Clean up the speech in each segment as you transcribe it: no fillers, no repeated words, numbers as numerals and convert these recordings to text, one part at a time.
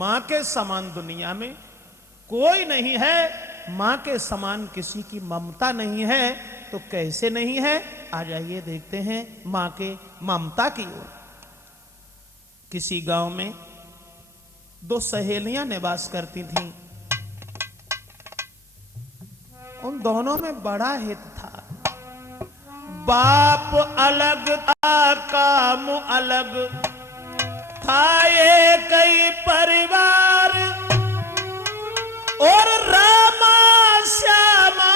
मां के समान दुनिया में कोई नहीं है, मां के समान किसी की ममता नहीं है, तो कैसे नहीं है? आ जाइए देखते हैं मां के ममता की ओर। किसी गांव में दो सहेलियां निवास करती थीं। उन दोनों में बड़ा हित था। बाप अलग था, काम अलग था, ये कई परिवार, और रामा श्यामा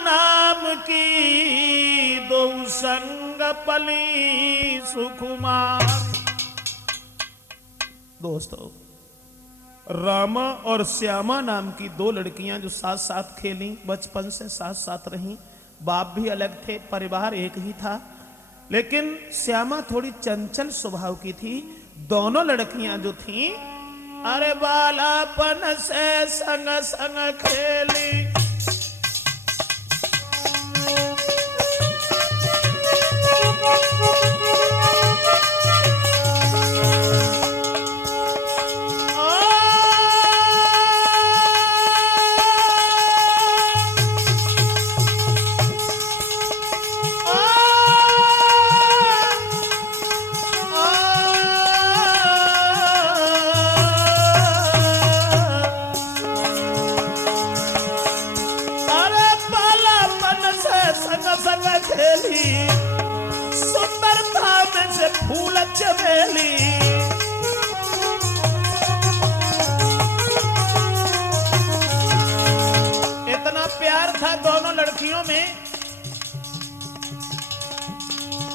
नाम की दो संग पली सुकुमार। दोस्तों, रामा और श्यामा नाम की दो लड़कियां जो साथ साथ खेलीं, बचपन से साथ साथ रहीं। बाप भी अलग थे, परिवार एक ही था, लेकिन श्यामा थोड़ी चंचल स्वभाव की थी। दोनों लड़कियां जो थीं, अरे बालापन से संग संग खेली। सुंदरता में से फूल चमेली, इतना प्यार था दोनों लड़कियों में।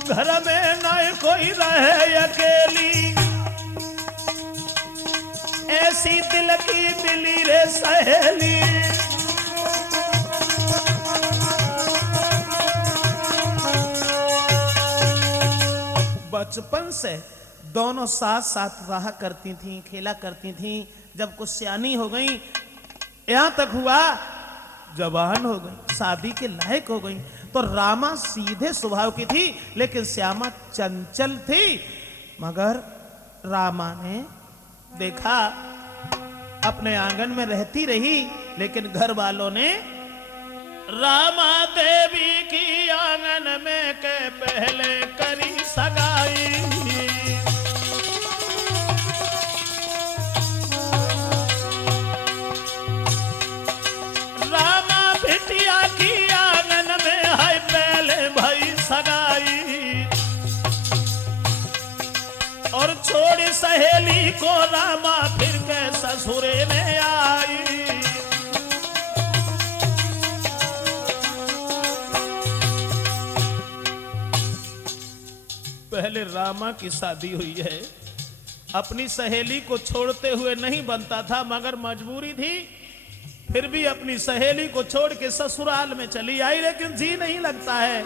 घर में न कोई रहे अकेली, ऐसी दिल की मिली रे सहेली। बचपन से दोनों साथ साथ रहा करती थीं, खेला करती थीं। जब कुछ सियानी हो गई, यहां तक हुआ जवान हो गई, शादी के लायक हो गई, तो रामा सीधे स्वभाव की थी, लेकिन श्यामा चंचल थी। मगर रामा ने देखा, अपने आंगन में रहती रही, लेकिन घर वालों ने रामा देवी की आंगन में के पहले करी सगाई। रामा बिटिया की आंगन में है पहले भाई सगाई, और छोड़ी सहेली को रामा फिर के ससुरे में आई। पहले रामा की शादी हुई है, अपनी सहेली को छोड़ते हुए नहीं बनता था, मगर मजबूरी थी। फिर भी अपनी सहेली को छोड़ के ससुराल में चली आई, लेकिन जी नहीं लगता है।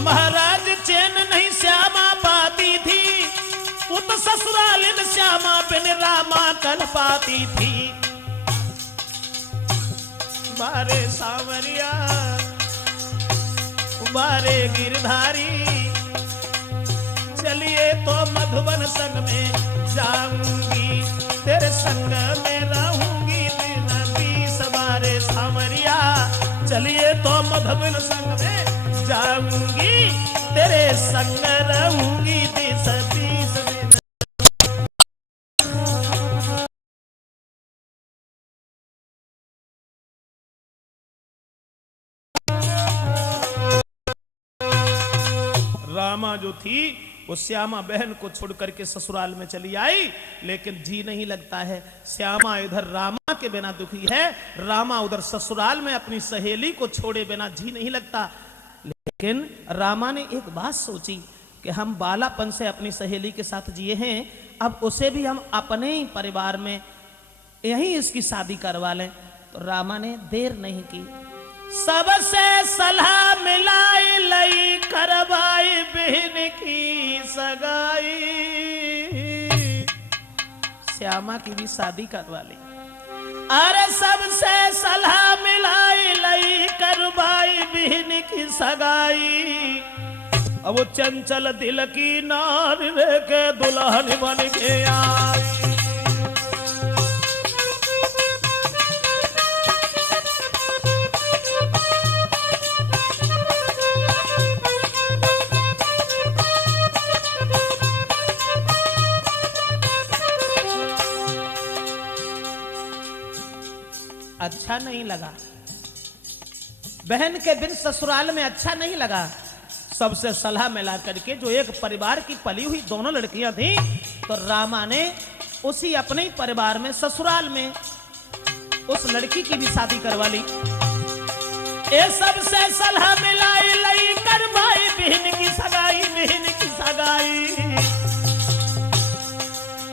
महाराज चैन नहीं श्यामा पाती थी, वो तो ससुराल में श्यामा बिन रामा कल पाती थी। बारे सावरिया बारे गिरधारी, चलिए तो मधुबन संग में जाऊंगी, तेरे संग में रहूंगी दिन 20। बारे सावरिया, चलिए तो मधुबन संग में जाऊंगी, तेरे संग रहूंगी 20 दिन। रामा जो थी वो श्यामा बहन को छोड़ करके ससुराल में चली आई, लेकिन जी नहीं लगता है। श्यामा इधर रामा के बिना दुखी है, रामा उधर ससुराल में अपनी सहेली को छोड़े बिना जी नहीं लगता। लेकिन रामा ने एक बात सोची कि हम बालापन से अपनी सहेली के साथ जिए हैं, अब उसे भी हम अपने ही परिवार में यहीं इसकी शादी करवा लें। तो रामा ने देर नहीं की, सबसे सलाह मिलाई, लई करवाई बहन की सगाई। श्यामा की भी शादी करवा ली। अरे सबसे सलाह मिलाई, लई करवाई बहन की सगाई। अब वो चंचल दिल की नार रे के दुल्हन बन के आई। अच्छा नहीं लगा, बहन के बिन ससुराल में अच्छा नहीं लगा। सबसे सलाह मिला करके जो एक परिवार की पली हुई दोनों लड़कियां थी, तो रामा ने उसी अपने ही परिवार में ससुराल में उस लड़की की भी शादी करवा ली। ये सबसे सलाह मिलाई लई करवाई बहन की सगाई, बहन की सगाई।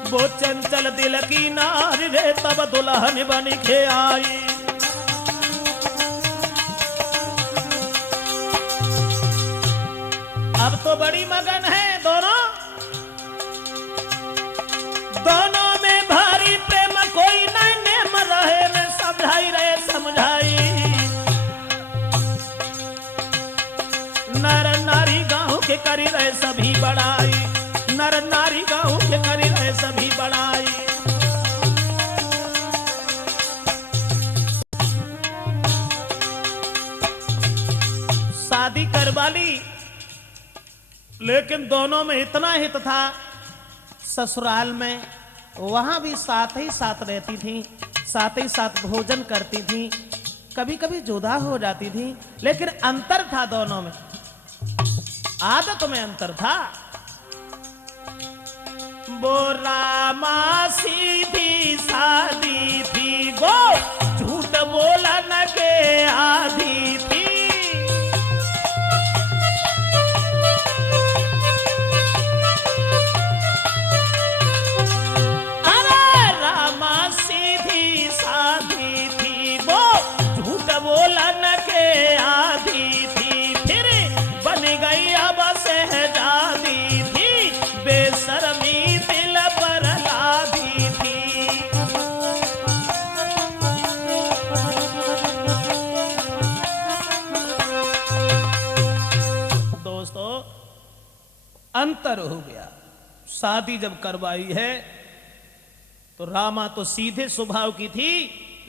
वो चंचल दिल की नारी रे तब दुल्हन बन के आई। अब तो बड़ी मगन है दोनों, दोनों में भारी प्रेम कोई नहीं नेम रहे, मैं समझाई रहे समझाई। नर नारी गांव के करी रहे सभी बड़ाई, नर नारी गांव के करी रहे सभी बड़ाई। शादी करवा ली, लेकिन दोनों में इतना हित था, ससुराल में वहां भी साथ ही साथ रहती थी, साथ ही साथ भोजन करती थी, कभी कभी जुदा हो जाती थी, लेकिन अंतर था दोनों में, आदत में अंतर था। वो रामा सीधी सादी थी, वो झूठ बोला न के आधी थी। अंतर हो गया। शादी जब करवाई है तो रामा तो सीधे स्वभाव की थी,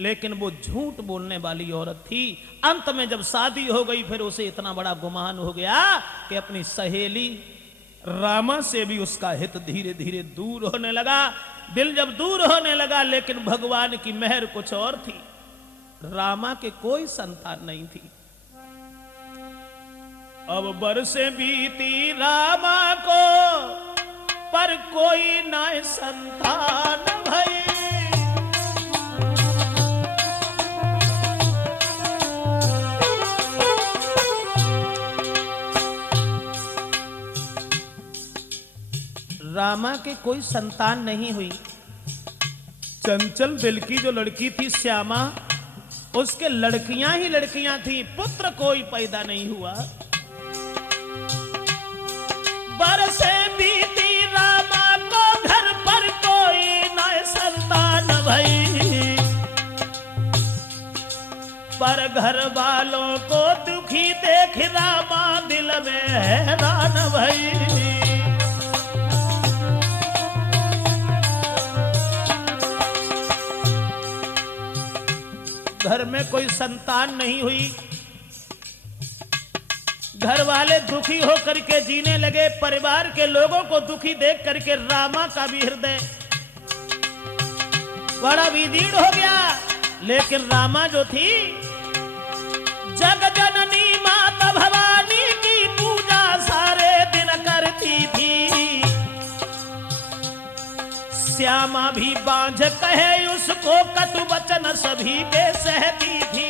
लेकिन वो झूठ बोलने वाली औरत थी। अंत में जब शादी हो गई, फिर उसे इतना बड़ा गुमान हो गया कि अपनी सहेली रामा से भी उसका हित धीरे धीरे दूर होने लगा। दिल जब दूर होने लगा, लेकिन भगवान की मेहर कुछ और थी, रामा के कोई संतान नहीं थी। अब बरसे बीती रामा को, पर कोई ना संतान भई। रामा के कोई संतान नहीं हुई। चंचल दिल की जो लड़की थी श्यामा, उसके लड़कियां ही लड़कियां थी, पुत्र कोई पैदा नहीं हुआ। बरसे बीती रामा को, घर पर कोई न संतान भई। पर घर वालों को दुखी देख रामा दिल में हैरान भई। घर में कोई संतान नहीं हुई, घर वाले दुखी होकर के जीने लगे। परिवार के लोगों को दुखी देख करके रामा का भी हृदय बड़ा विदीर्ण हो गया। लेकिन रामा जो थी, जग जननी माता भवानी की पूजा सारे दिन करती थी। श्यामा भी बांझ कहे उसको, कटु वचन सभी के सहती थी।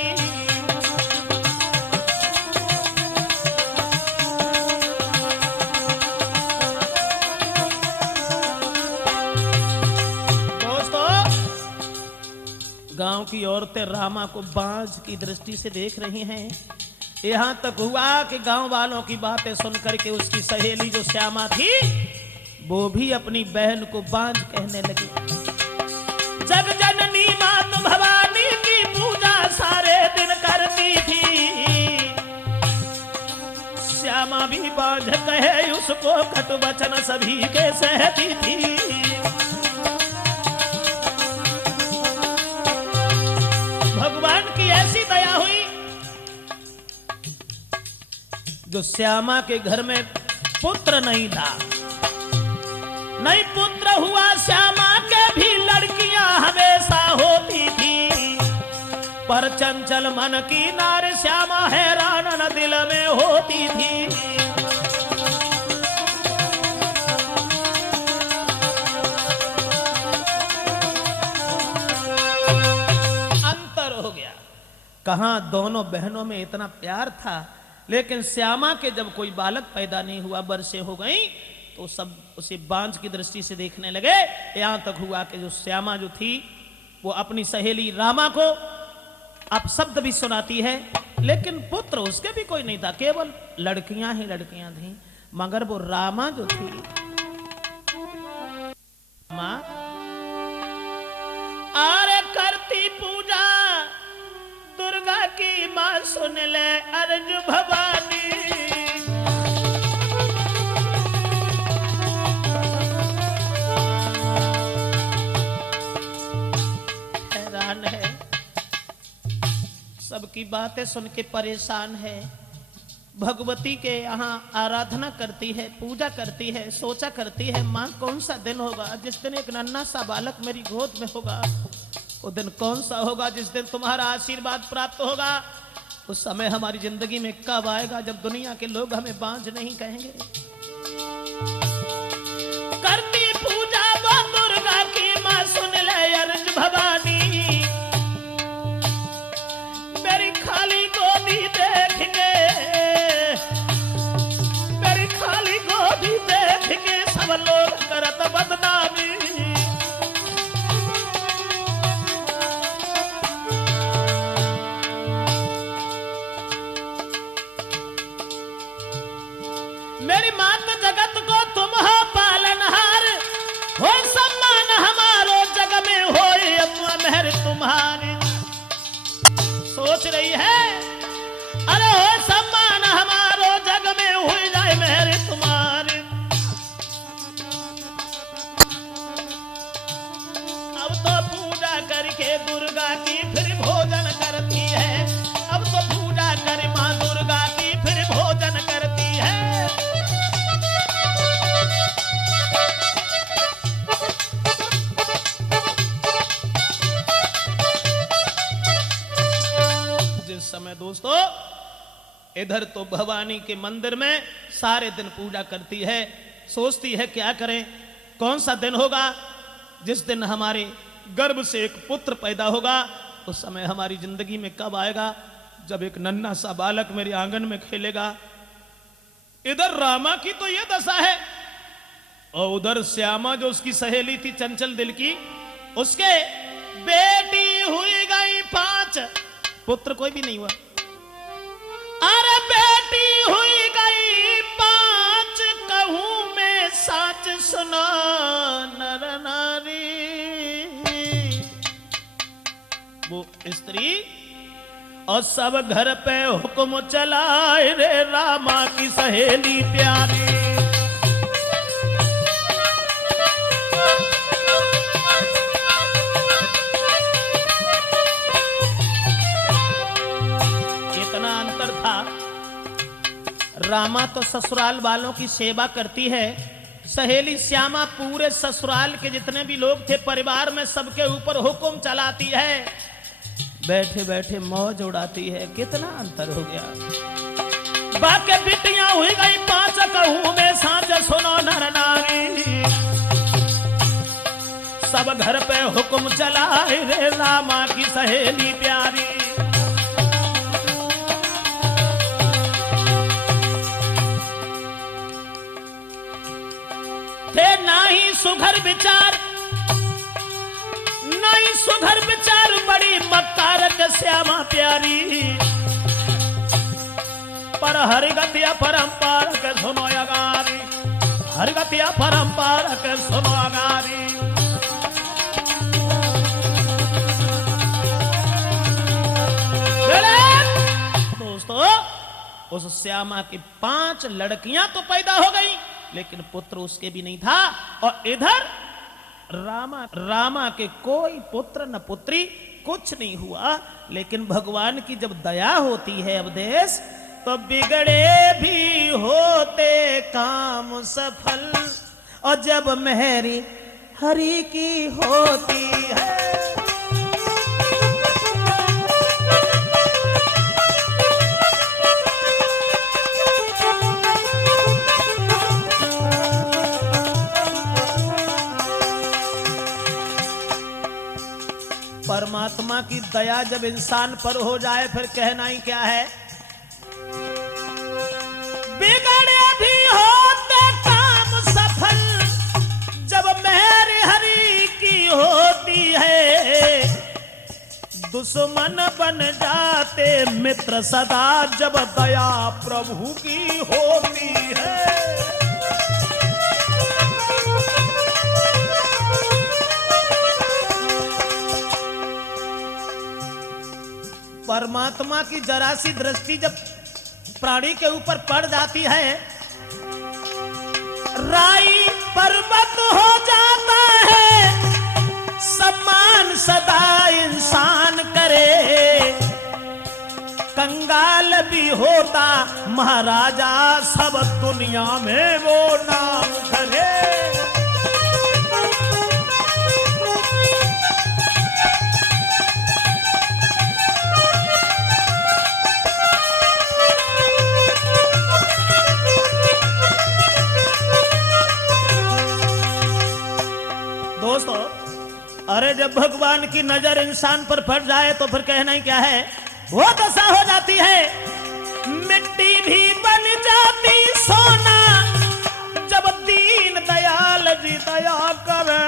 गांव की औरतें रामा को बांझ की दृष्टि से देख रही हैं। यहां तक हुआ कि गांव वालों की बातें सुनकर के उसकी सहेली जो श्यामा थी, वो भी अपनी बहन को बांझ कहने लगी। जग जननी मात भवानी की पूजा सारे दिन करती थी। श्यामा भी बांझ कहे उसको कटु वचन सभी के सहती थी। भगवान की ऐसी दया हुई जो श्यामा के घर में पुत्र नहीं था, नहीं पुत्र हुआ, श्यामा के भी लड़कियां हमेशा होती थी, पर चंचल मन की नार श्यामा हैरान न दिल में होती थी। अंतर हो गया, कहां दोनों बहनों में इतना प्यार था, लेकिन श्यामा के जब कोई बालक पैदा नहीं हुआ, वर्षें हो गई, तो सब उसे बांझ की दृष्टि से देखने लगे। यहां तक हुआ कि जो श्यामा जो थी वो अपनी सहेली रामा को अपशब्द भी सुनाती है, लेकिन पुत्र उसके भी कोई नहीं था, केवल लड़कियां ही लड़कियां थीं। मगर वो रामा जो थी, मां आरे करती पूजा दुर्गा की मां, सुन ले अर्ज भवानी। हैरान है, सबकी बातें सुन के परेशान है। भगवती के यहाँ आराधना करती है, पूजा करती है, सोचा करती है, मां कौन सा दिन होगा जिस दिन एक नन्हा सा बालक मेरी गोद में होगा। वो दिन कौन सा होगा जिस दिन तुम्हारा आशीर्वाद प्राप्त होगा। उस समय हमारी जिंदगी में कब आएगा जब दुनिया के लोग हमें बांझ नहीं कहेंगे। करती पूजा वो दुर्गा की मां, सुन ले अर्ज भवानी। मेरी खाली गोदी देख के, मेरी खाली गोदी देख के सब लोग करत बदनामी। मेरी मात जगत को तुम हो पालनहार, हो सम्मान हमारो जग में हो मेहर तुम्हारी। सोच रही है, अरे हो सम्मान हमारो जग में हो जाए मेहर तुम्हारी। अब तो पूजा करके दुर्गा की फिर भोजन करती है, अब तो पूजा कर मां दुर्गा की फिर भोजन करती है। समय दोस्तों इधर तो भवानी के मंदिर में सारे दिन पूजा करती है, सोचती है क्या करें, कौन सा दिन होगा जिस दिन हमारे गर्भ से एक पुत्र पैदा होगा। उस समय हमारी जिंदगी में कब आएगा जब एक नन्हा सा बालक मेरे आंगन में खेलेगा। इधर रामा की तो यह दशा है, और उधर श्यामा जो उसकी सहेली थी चंचल दिल की, उसके बेटी हुई गई 5, पुत्र कोई भी नहीं हुआ। अरे बेटी हुई गई 5, कहूं मैं साच सुना नर नारी। वो स्त्री और सब घर पे हुक्म चलाए रे रामा की सहेली प्यारी। रामा तो ससुराल वालों की सेवा करती है, सहेली श्यामा पूरे ससुराल के जितने भी लोग थे परिवार में सबके ऊपर हुक्म चलाती है, बैठे बैठे मौज उड़ाती है। कितना अंतर हो गया। बाकी बिटियां हुई गई 5, कहूं मैं साँझ सुनो नर नारी। सब घर पे हुक्म चलाए रे रामा की सहेली प्यारी। नहीं सुघर विचार, नहीं सुघर विचार, बड़ी मक्कारक श्यामा प्यारी। पर हरिगतिया परंपरक सुनो अगारी, हरिगतिया परंपरक सुनो अगारी। दोस्तों उस श्यामा की 5 लड़कियां तो पैदा हो गई, लेकिन पुत्र उसके भी नहीं था। और इधर रामा के कोई पुत्र न पुत्री, कुछ नहीं हुआ। लेकिन भगवान की जब दया होती है अवधेश, तो बिगड़े भी होते काम सफल, और जब मेहरी हरि की होती है। परमात्मा की दया जब इंसान पर हो जाए, फिर कहना ही क्या है। बिगड़े भी होते काम सफल, जब मेहर हरि की होती है। दुश्मन बन जाते मित्र सदा, जब दया प्रभु की होती है। परमात्मा की जरा सी दृष्टि जब प्राणी के ऊपर पड़ जाती है, राई पर्वत हो जाता है। सम्मान सदा इंसान करे, कंगाल भी होता महाराजा, सब दुनिया में वो नाम करे। दोस्तों, अरे जब भगवान की नजर इंसान पर पड़ जाए, तो फिर कहना ही क्या है। वो दशा हो जाती है, मिट्टी भी बन जाती सोना, जब दीन दयाल जी दया करे।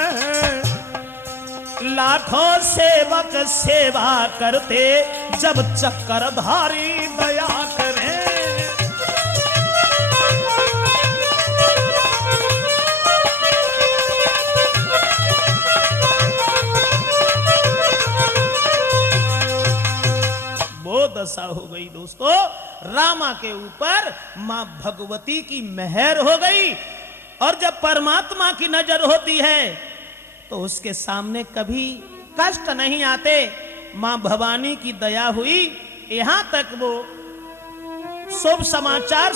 लाखों सेवक सेवा करते, जब चक्रधारी दया करे। दशा हो गई दोस्तों, रामा के ऊपर मां भगवती की मेहर हो गई। और जब परमात्मा की नजर होती है, तो उसके सामने कभी कष्ट नहीं आते। मां भवानी की दया हुई, यहां तक वो शुभ समाचार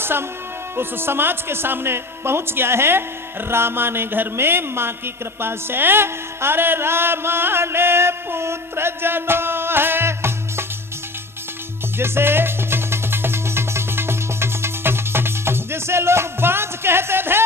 उस समाज के सामने पहुंच गया है। रामा ने घर में मां की कृपा से, अरे रामा ने पुत्र जनो है, जिसे लोग बांझ कहते थे।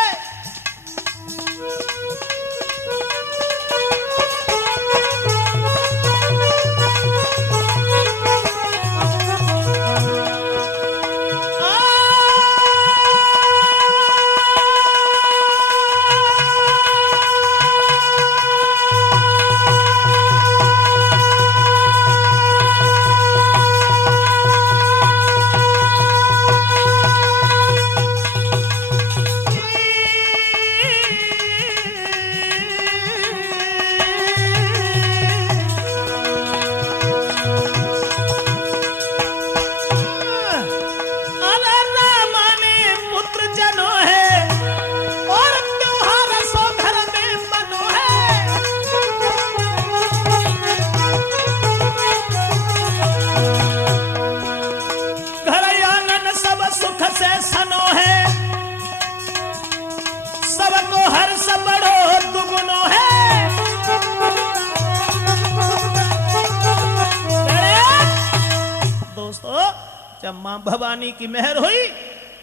जब मां भवानी की मेहर हुई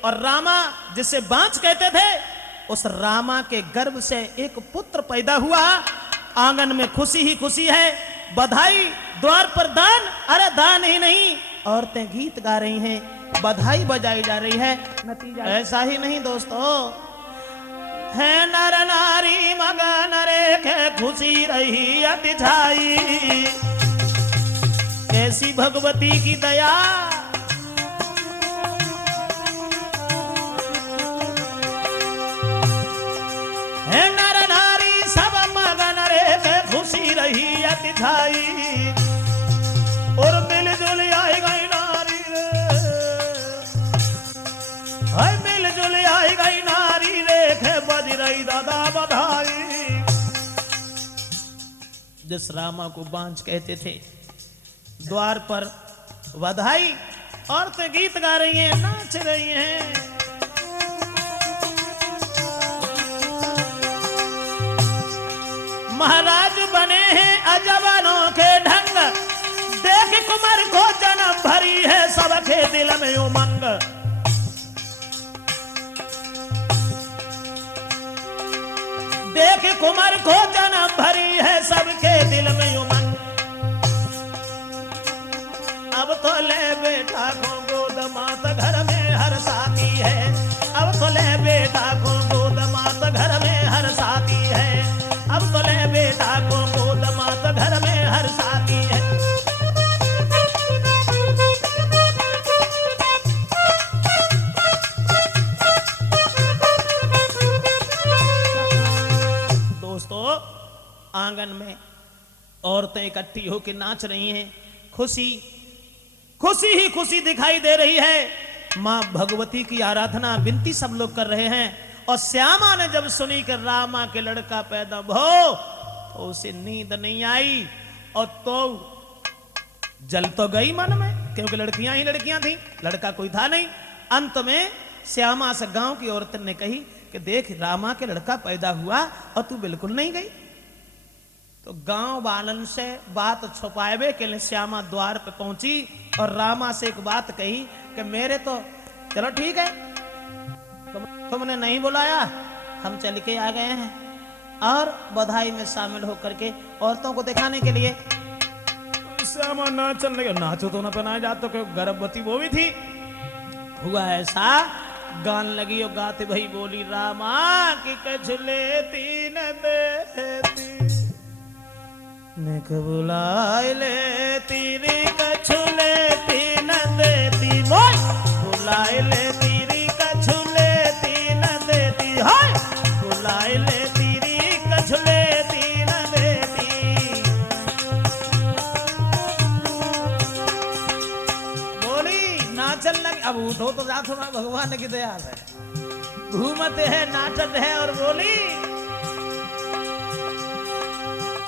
और रामा जिसे बांझ कहते थे, उस रामा के गर्भ से एक पुत्र पैदा हुआ। आंगन में खुशी ही खुशी है, बधाई, द्वार पर दान, अरे दान ही नहीं, औरतें गीत गा रही हैं, बधाई बजाई जा रही है। नतीजा ऐसा ही नहीं दोस्तों, है नर नारी मगन रेखे खुशी रही अति छाई। कैसी भगवती की दया, है नर नारी सब मगन रेखे खुशी रही अति छाई। और मिलजुल आई गई नारी रे, बधाई दादा बधाई। जिस रामा को बांझ कहते थे, द्वार पर बधाई, औरतें गीत गा रही हैं, नाच रही हैं। महाराज बने हैं अजब अनोखे ढंग, देख कुमार को जन्म भरी है सबके दिल में उमंग। देख कुमार को जन्म भरी है सबके दिल में उमंग। अब तो ले बेटा को गोद मात घर में हर साथी है। अब तो ले बेटा को गोद मात घर में हर साथी है। अब तो ले बेटा को गोद मात घर में हर साथी है। दोस्तों, आंगन में औरतें इकट्ठी होकर नाच रही हैं। खुशी खुशी ही खुशी दिखाई दे रही है। मां भगवती की आराधना विनती सब लोग कर रहे हैं। और श्यामा ने जब सुनी कि रामा के लड़का पैदा हो तो उसे नींद नहीं आई और तो जल तो गई मन में, क्योंकि लड़कियां ही लड़कियां थी, लड़का कोई था नहीं। अंत में श्यामा से गांव की औरत ने कही कि देख रामा के लड़का पैदा हुआ और तू बिल्कुल नहीं गई। तो गांव वालन से बात छुपाए के लिए श्यामा द्वार पे पहुंची और रामा से एक बात कही कि मेरे तो चलो ठीक है, तुमने नहीं बुलाया, हम चल के आ गए हैं और बधाई में शामिल होकर के औरतों को दिखाने के लिए। श्यामा नाचने लगे। नाचो तो ना पहनाया जाता, क्योंकि गर्भवती वो भी थी। हुआ ऐसा, गान लगी और गाते भाई बोली रामा की कछुले तीन देती निक बुलाए ले तेरी कछुले तीन देती। मोय बुलाए ले तेरी कछुले तीन देती। हाय बुलाए ले तेरी कछुले तीन देती। बोली नाचन लगी। अब उठो तो जा, थोड़ा भगवान की दया है, घूमते हैं नाचत है। और बोली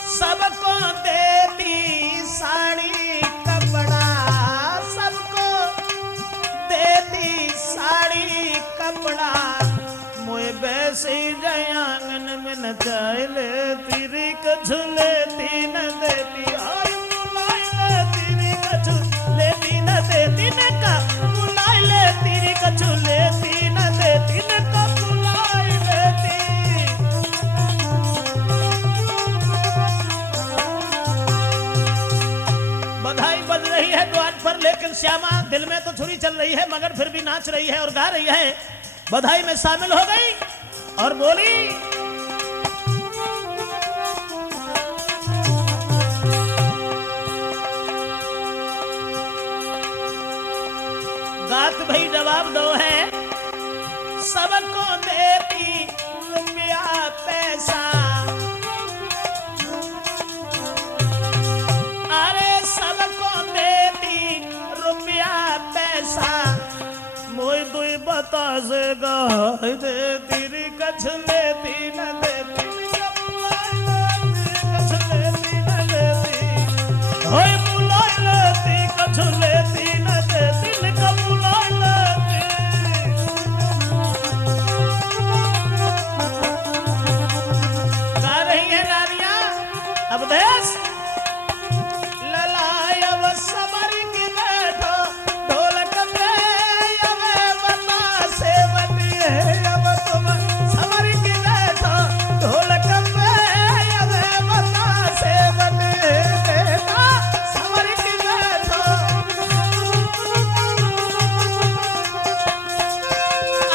सबको देती साड़ी कपड़ा, सबको देती साड़ी कपड़ा, मोए बैसे जयांगन में नचाए ले तेरी कछुले तीन देती। हाय बुलाए ले तेरी कछुले तीन देती ने का बुलाए ले तेरी कछुले तीन देती ने का बुलाए लेती। बधाई बज रही है द्वार पर, लेकिन श्यामा दिल में तो छुरी चल रही है, मगर फिर भी नाच रही है और गा रही है। बधाई में शामिल हो गई और बोली गात भाई जवाब दो है। सबको देती रुपया पैसा, अरे सबको देती रुपया पैसा, मोई दुई बता से गाय दे तेरी कछुले तीन देती। कछुले तीन देती, होय बुलाए लेती कछुले तीन देती ने का बुलाए लेती। गा रही है नारियां। अब देश ललाय अब सबर की बैठो ढोलक पे, अब बता से बनी है। अब तुम सबर की बैठो ढोलक पे, अब बता से बनी बेटा सबर की बैठो।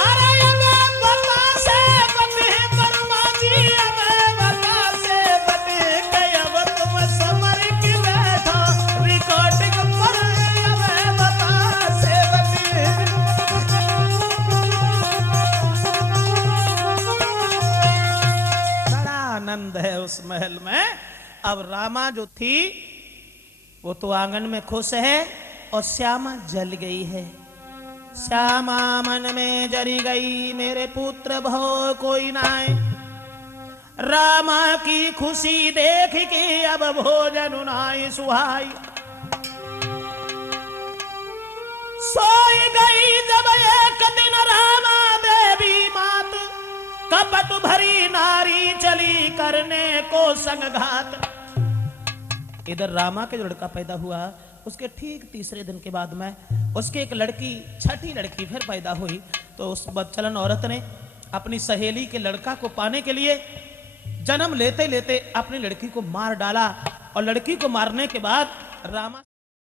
अरे अब बता से बनी बर्मा जी, अब बता से बनी के, अब तुम सबर की बैठो रिकॉर्डिंग पर, अब बता से बनी। बड़ा आनंद है उस महल में। अब रामा जो थी वो तो आंगन में खुश है और श्यामा जल गई है। श्यामा मन में जरी गई, मेरे पुत्र भव कोई नाय। रामा की खुशी देख के अब भोजन नाई सुहाई। सोई गई जब एक दिन रामा देवी मात, कपट भरी नारी चली करने को संघात। इधर रामा के जो लड़का पैदा हुआ, उसके ठीक तीसरे दिन के बाद में उसके एक लड़की, छठी लड़की फिर पैदा हुई। तो उस बदचलन औरत ने अपनी सहेली के लड़का को पाने के लिए जन्म लेते लेते अपनी लड़की को मार डाला। और लड़की को मारने के बाद रामा